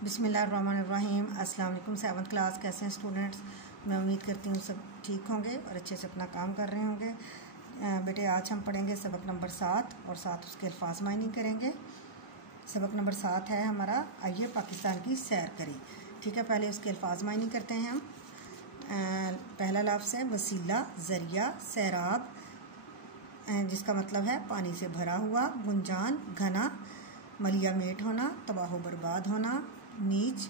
बिस्मिल्लाहिर्रहमानिर्रहीम। अस्सलाम वालेकुम। 7th क्लास कैसे हैं स्टूडेंट्स? मैं उम्मीद करती हूँ सब ठीक होंगे और अच्छे से अपना काम कर रहे होंगे। बेटे आज हम पढ़ेंगे सबक नंबर 7 और साथ उसके अल्फाज मायनी करेंगे। सबक नंबर 7 है हमारा आइए पाकिस्तान की सैर करें। ठीक है, पहले उसके अल्फाज मायनी करते हैं हम। पहला लफ्ज़ है वसीला, ज़रिया, सैराब, जिसका मतलब है पानी से भरा हुआ, गुंजान, घना, मलिया मेट होना, तबाह बर्बाद होना, नीच,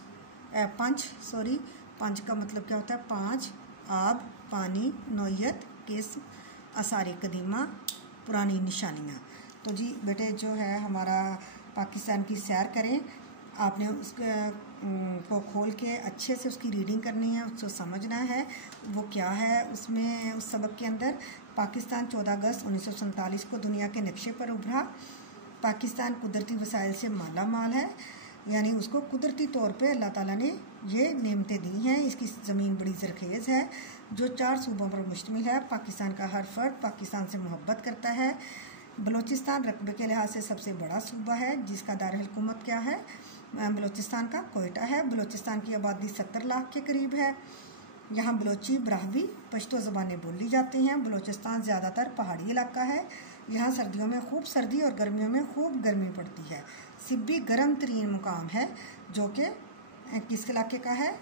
पंच का मतलब क्या होता है? पाँच, आब, पानी, नोयत, किस्म, आसार कदीमा, पुरानी निशानियाँ। तो जी बेटे जो है हमारा पाकिस्तान की सैर करें, आपने उसको खोल के अच्छे से उसकी रीडिंग करनी है, उसको समझना है वो क्या है। उसमें उस सबक के अंदर पाकिस्तान 14 अगस्त 1947 को दुनिया के नक्शे पर उभरा। पाकिस्तान कुदरती वसाइल से माला माल है, यानी उसको कुदरती तौर पे अल्लाह ताला ने ये नेमतें दी हैं। इसकी ज़मीन बड़ी ज़रखेज़ है जो 4 सूबों पर मुश्तमिल है। पाकिस्तान का हर फर्द पाकिस्तान से मोहब्बत करता है। बलूचिस्तान रकबे के लिहाज से सबसे बड़ा सूबा है, जिसका दारकूमत क्या है? बलूचिस्तान का कोयटा है। बलूचिस्तान की आबादी 70 लाख के करीब है। यहाँ बलोची, ब्राहवी, पश्तो ज़बानें बोली जाती हैं। बलूचिस्तान ज़्यादातर पहाड़ी इलाका है। यहाँ सर्दियों में खूब सर्दी और गर्मियों में खूब गर्मी पड़ती है। सिब्बी गर्म तरीन मुकाम है जो कि किस इलाके का है,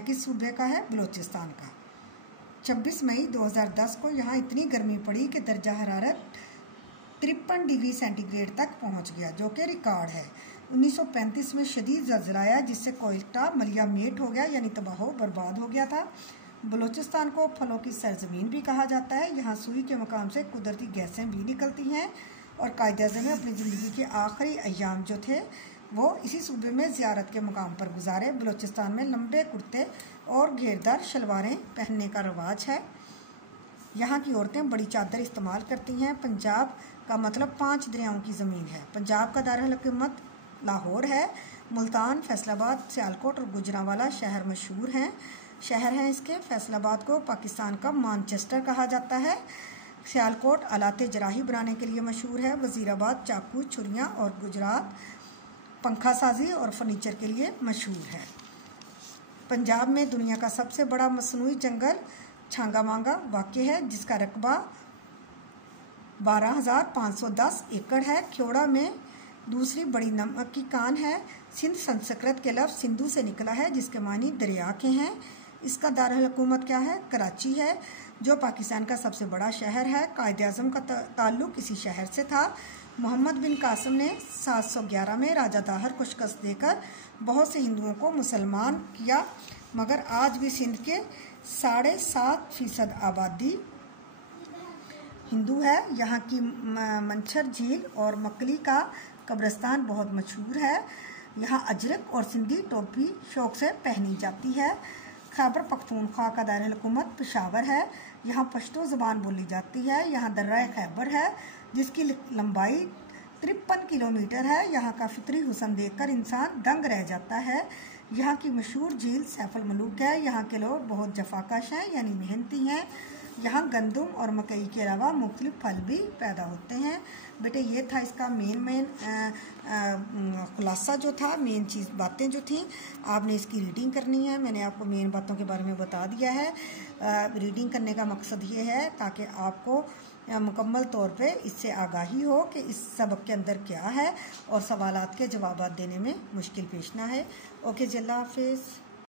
किस सूबे का है? बलूचिस्तान का। 26 मई 2010 को यहाँ इतनी गर्मी पड़ी कि दर्जा हरारत 53 डिग्री सेंटीग्रेड तक पहुँच गया, जो कि रिकॉर्ड है। 1935 में शदीद ज़लज़ला आया जिससे कोयटा मलिया मेट हो गया, यानी तबाह बर्बाद हो गया था। बलूचिस्तान को फलों की सरजमीन भी कहा जाता है। यहाँ सुई के मकाम से कुदरती गैसें भी निकलती हैं और कायद-ए-आज़म ने अपनी ज़िंदगी के आखिरी अय्याम जो थे वो इसी सूबे में ज़ियारत के मकाम पर गुजारे। बलूचिस्तान में लंबे कुर्ते और घेरदार शलवारें पहनने का रवाज है। यहाँ की औरतें बड़ी चादर इस्तेमाल करती हैं। पंजाब का मतलब 5 दरियाओं की ज़मीन है। पंजाब का दारकूमत लाहौर है। मुल्तान, फैसलाबाद, सियालकोट और गुजरांवाला शहर मशहूर हैं। शहर हैं इसके। फैसलाबाद को पाकिस्तान का मानचेस्टर कहा जाता है। सियालकोट आलाते जराही बनाने के लिए मशहूर है। वज़ीराबाद चाकू, छुरियाँ और गुजरात पंखा साजी और फर्नीचर के लिए मशहूर है। पंजाब में दुनिया का सबसे बड़ा मसनूई जंगल छांगामांगा वाक़ है, जिसका रकबा 12,510 एकड़ है। ख्योड़ा में दूसरी बड़ी नमक की कान है। सिंध संस्कृत के लफ्ज़ सिंधु से निकला है, जिसके मानी दरिया के हैं। इसका दारकूमत क्या है? कराची है, जो पाकिस्तान का सबसे बड़ा शहर है। कायद-ए-आज़म का ताल्लुक इसी शहर से था। मोहम्मद बिन कासिम ने 711 में राजा दाहर को शिकस्त देकर बहुत से हिंदुओं को मुसलमान किया, मगर आज भी सिंध के 7.5% आबादी हिंदू है। यहाँ की मंछर झील और मकली का कब्रिस्तान बहुत मशहूर है। यहाँ अजरक और सिंधी टोपी शौक से पहनी जाती है। खैबर पख्तूनख्वा का दारकूमत पेशावर है। यहाँ पश्तो ज़बान बोली जाती है। यहाँ दर्रा खैबर है, जिसकी लंबाई 53 किलोमीटर है। यहाँ का फितरी हुस्न देखकर इंसान दंग रह जाता है। यहाँ की मशहूर झील सैफुल मलूक है। यहाँ के लोग बहुत जफाकश हैं, यानी मेहनती हैं। यहाँ गंदम और मकई के अलावा मुख्तलिफ फल भी पैदा होते हैं। बेटे ये था इसका मेन खुलासा जो था, मेन चीज़ बातें जो थी आपने इसकी रीडिंग करनी है। मैंने आपको मेन बातों के बारे में बता दिया है। रीडिंग करने का मकसद ये है ताकि आपको मुकम्मल तौर पे इससे आगाही हो कि इस सबक के अंदर क्या है और सवालात के जवाब देने में मुश्किल पेश ना है। ओके जी, अल्लाह हाफिज़।